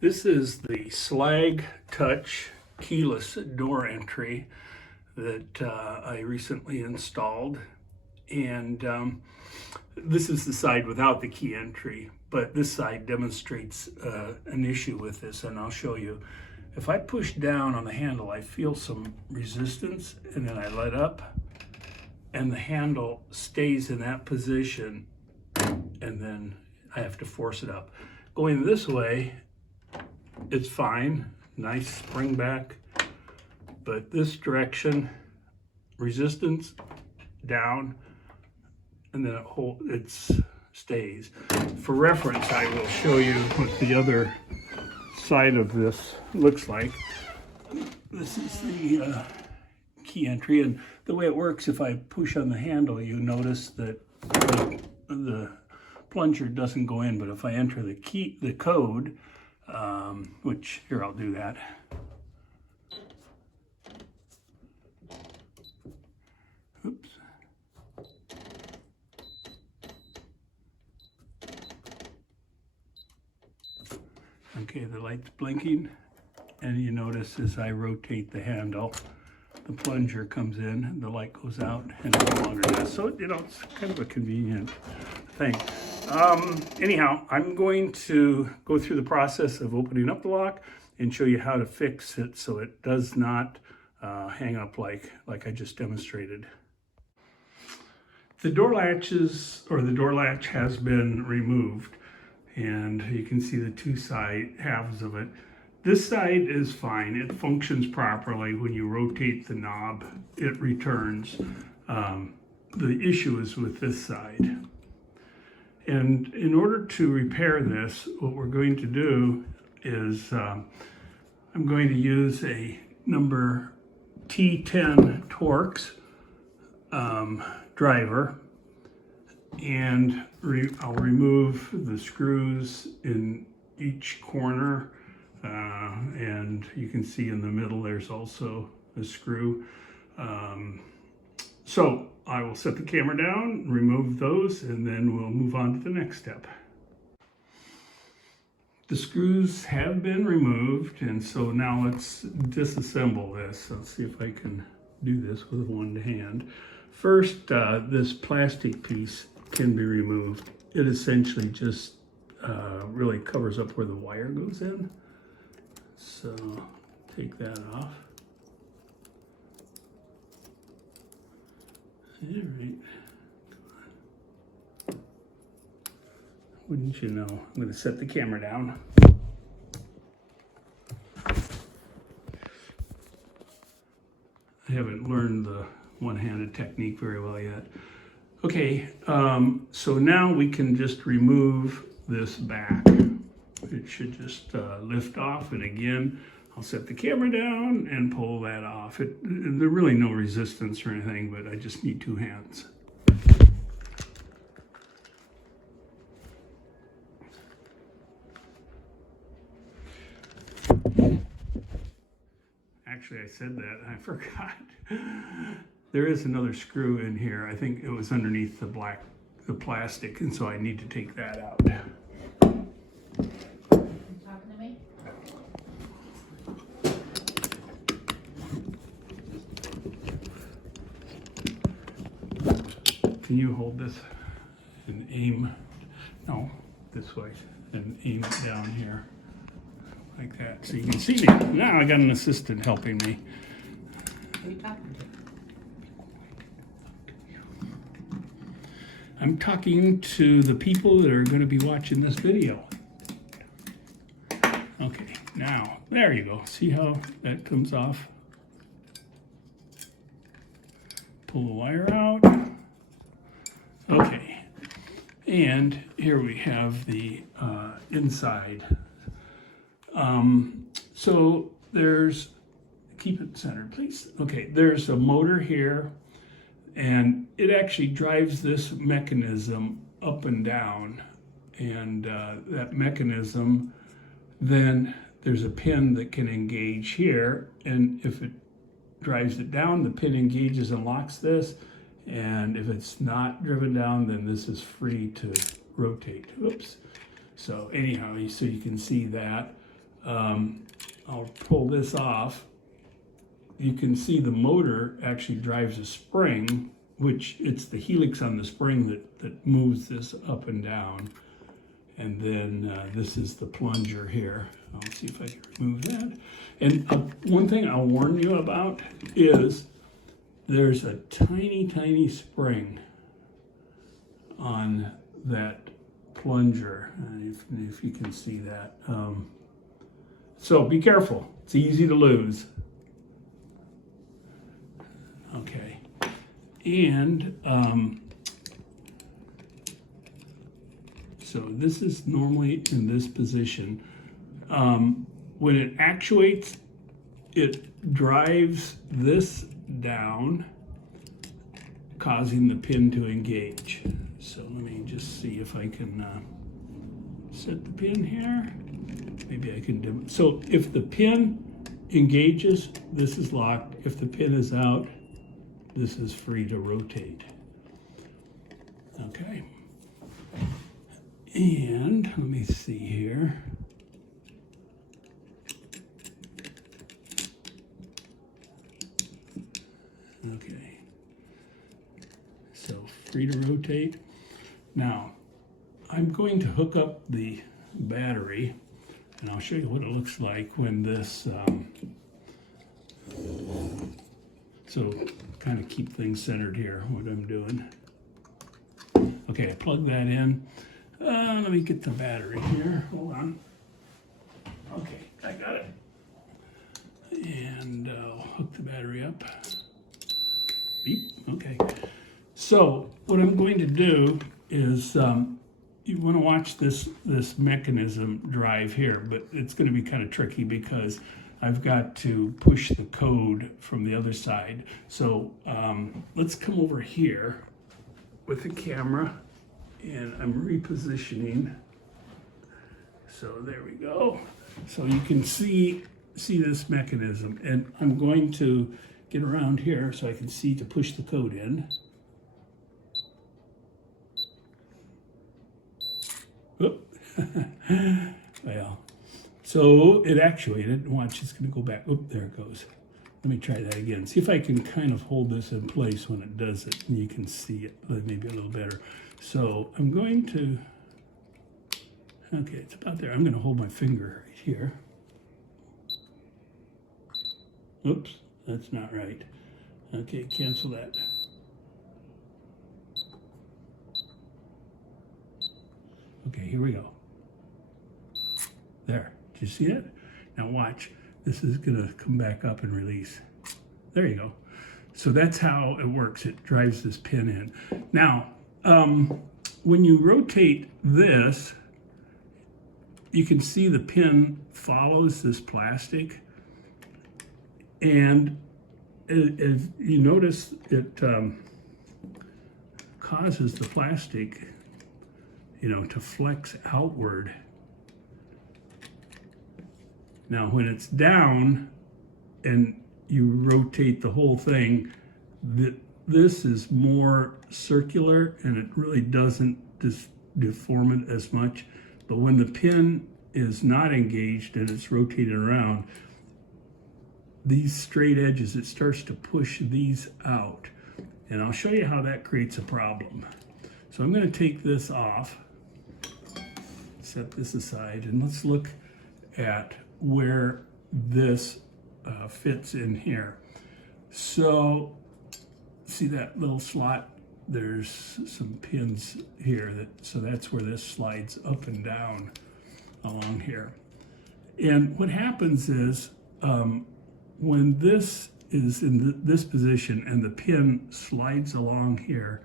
This is the Schlage touch keyless door entry that I recently installed. And this is the side without the key entry, but this side demonstrates an issue with this, and I'll show you. If I push down on the handle, I feel some resistance, and then I let up, and the handle stays in that position, and then I have to force it up. Going this way, it's fine, nice spring back, but this direction, resistance down, and then it stays. For reference, I will show you what the other side of this looks like. This is the key entry, and the way it works, if I push on the handle, you notice that the plunger doesn't go in, but if I enter the code, which here, I'll do that. Oops. Okay, the light's blinking, and you notice as I rotate the handle, the plunger comes in, the light goes out, and it no longer does. So, it's kind of a convenient thing. Anyhow, I'm going to go through the process of opening up the lock and show you how to fix it so it does not hang up like I just demonstrated. The door latches, or the door latch, has been removed, and you can see the two side halves of it. This side is fine. It functions properly. When you rotate the knob, it returns. The issue is with this side. And in order to repair this, what we're going to do is I'm going to use a number T10 Torx driver, and I'll remove the screws in each corner, and you can see in the middle there's also a screw. So I will set the camera down, remove those, and then we'll move on to the next step. The screws have been removed, and so now let's disassemble this. Let's see if I can do this with one hand. First, this plastic piece can be removed. It essentially just really covers up where the wire goes in. So take that off. All right. Wouldn't you know? I'm going to set the camera down. I haven't learned the one-handed technique very well yet. Okay, so now we can just remove this back. It should just lift off, and again, I'll set the camera down and pull that off. There's really no resistance or anything, but I just need two hands. Actually, I said that, I forgot. There is another screw in here. I think it was underneath the plastic, and so I need to take that out. Can you hold this and aim? No, this way, and aim it down here like that, so you can see me. Now I got an assistant helping me. Who are you talking to? I'm talking to the people that are going to be watching this video. Okay, now there you go. See how that comes off? Pull the wire out. Okay, and here we have the inside. So there's, keep it centered, please. Okay, there's a motor here, and it actually drives this mechanism up and down. And that mechanism, then there's a pin that can engage here, and if it drives it down, the pin engages and locks this. And if it's not driven down, then this is free to rotate. Oops. So anyhow, so you can see that. I'll pull this off. You can see the motor actually drives a spring, which it's the helix on the spring that moves this up and down. And then this is the plunger here. I'll see if I can remove that. And one thing I'll warn you about is there's a tiny, tiny spring on that plunger, if you can see that. So be careful, it's easy to lose. Okay, and so this is normally in this position. When it actuates, it drives this down, causing the pin to engage. So let me just see if I can set the pin here. Maybe I can do it. So if the pin engages, this is locked. If the pin is out, this is free to rotate. Okay. And let me see here. Okay. So free to rotate. Now, I'm going to hook up the battery, and I'll show you what it looks like when this, so kind of keep things centered here, what I'm doing. Okay, I plug that in. Let me get the battery here, hold on. Okay, I got it. And I'll hook the battery up. Beep, okay. So what I'm going to do is, you want to watch this mechanism drive here, but it's going to be kind of tricky because I've got to push the code from the other side. So let's come over here with the camera, and I'm repositioning. So there we go. So you can see this mechanism, and I'm going to get around here so I can see to push the code in. Well, so it actuated. Watch, it's going to go back. Oop, there it goes. Let me try that again. See if I can kind of hold this in place when it does it, and you can see it maybe a little better. So I'm going to, okay, it's about there. I'm going to hold my finger right here. Oops, that's not right. Okay, cancel that. Okay, here we go. There, did you see it? Now watch, this is gonna come back up and release. There you go. So that's how it works. It drives this pin in. Now, when you rotate this, you can see the pin follows this plastic. And as you notice, it causes the plastic, to flex outward. Now, when it's down and you rotate the whole thing, this is more circular and it really doesn't deform it as much. But when the pin is not engaged and it's rotated around, these straight edges, it starts to push these out. And I'll show you how that creates a problem. So I'm going to take this off, set this aside, and let's look at where this fits in here. So see that little slot? There's some pins here, so that's where this slides up and down along here. And what happens is when this is in this position and the pin slides along here,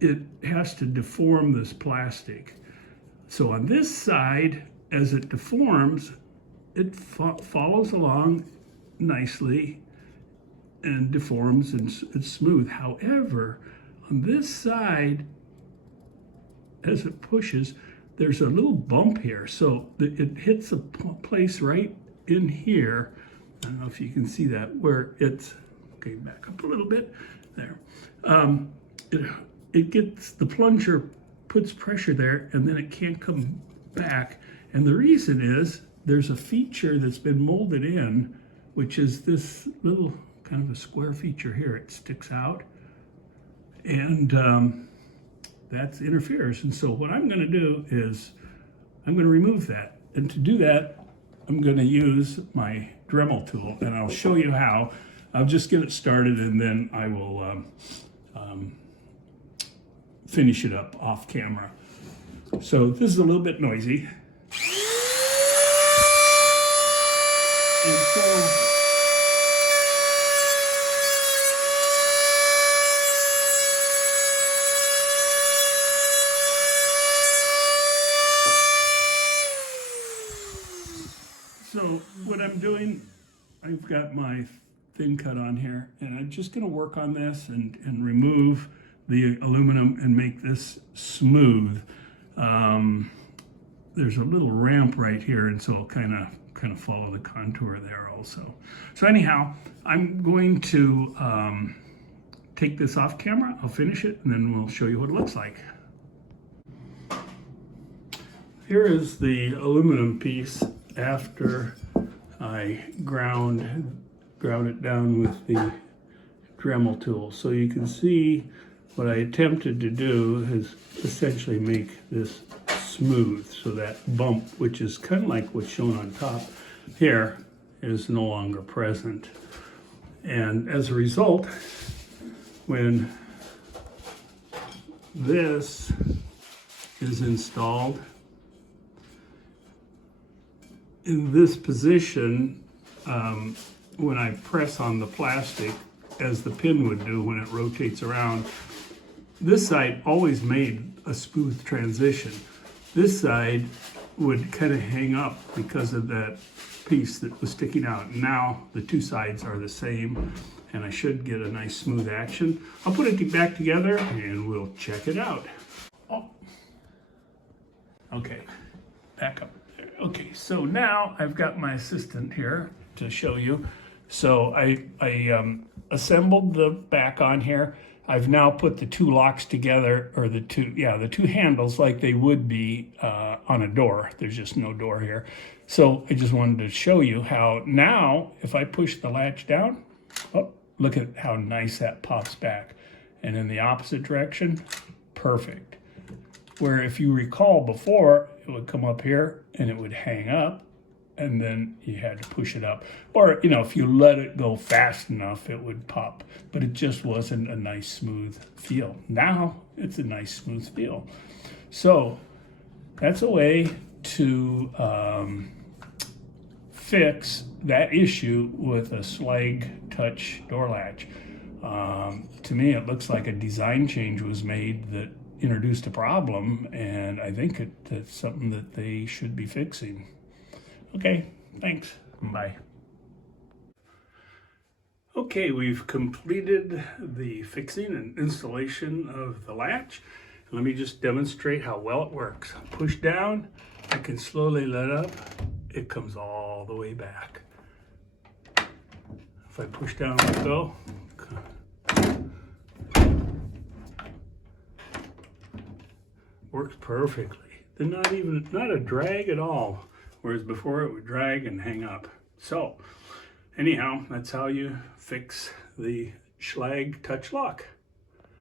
it has to deform this plastic. So on this side, as it deforms, it follows along nicely and deforms and it's smooth. However, on this side, as it pushes, there's a little bump here. So it hits a place right in here. I don't know if you can see that, where it's, okay, back up a little bit, there. It gets, the plunger puts pressure there and then it can't come back. And the reason is there's a feature that's been molded in, which is this little kind of a square feature here. It sticks out, and that interferes. And so what I'm going to do is I'm going to remove that. And to do that, I'm going to use my Dremel tool, and I'll show you how. I'll just get it started, and then I will finish it up off camera. So this is a little bit noisy. And so what I'm doing, I've got my thin cut on here, and I'm just going to work on this and remove the aluminum and make this smooth. There's a little ramp right here, and so I'll kind of follow the contour there also. So anyhow, I'm going to take this off camera. I'll finish it, and then we'll show you what it looks like. Here is the aluminum piece after I ground it down with the Dremel tool. So you can see what I attempted to do is essentially make this smooth, so that bump, which is kind of like what's shown on top here, is no longer present. And as a result, when this is installed in this position, when I press on the plastic, as the pin would do when it rotates around, this side always made a smooth transition. This side would kind of hang up because of that piece that was sticking out. Now the two sides are the same, and I should get a nice smooth action. I'll put it back together and we'll check it out. Oh, okay, back up there. Okay, so now I've got my assistant here to show you. So I assembled the back on here. I've now put the two locks together, or the two handles like they would be on a door. There's just no door here. So I just wanted to show you how now, if I push the latch down, oh, look at how nice that pops back. And in the opposite direction, perfect. Where if you recall before, it would come up here and it would hang up, and then you had to push it up. Or, you know, if you let it go fast enough, it would pop. But it just wasn't a nice smooth feel. Now it's a nice smooth feel. So that's a way to fix that issue with a Schlage touch door latch. To me, it looks like a design change was made that introduced a problem, and I think it's something that they should be fixing. Okay, thanks. Bye. Okay, we've completed the fixing and installation of the latch. Let me just demonstrate how well it works. Push down, I can slowly let up. It comes all the way back. If I push down, let go. Works perfectly. They're not a drag at all. Whereas before it would drag and hang up. So anyhow, that's how you fix the Schlage touch lock.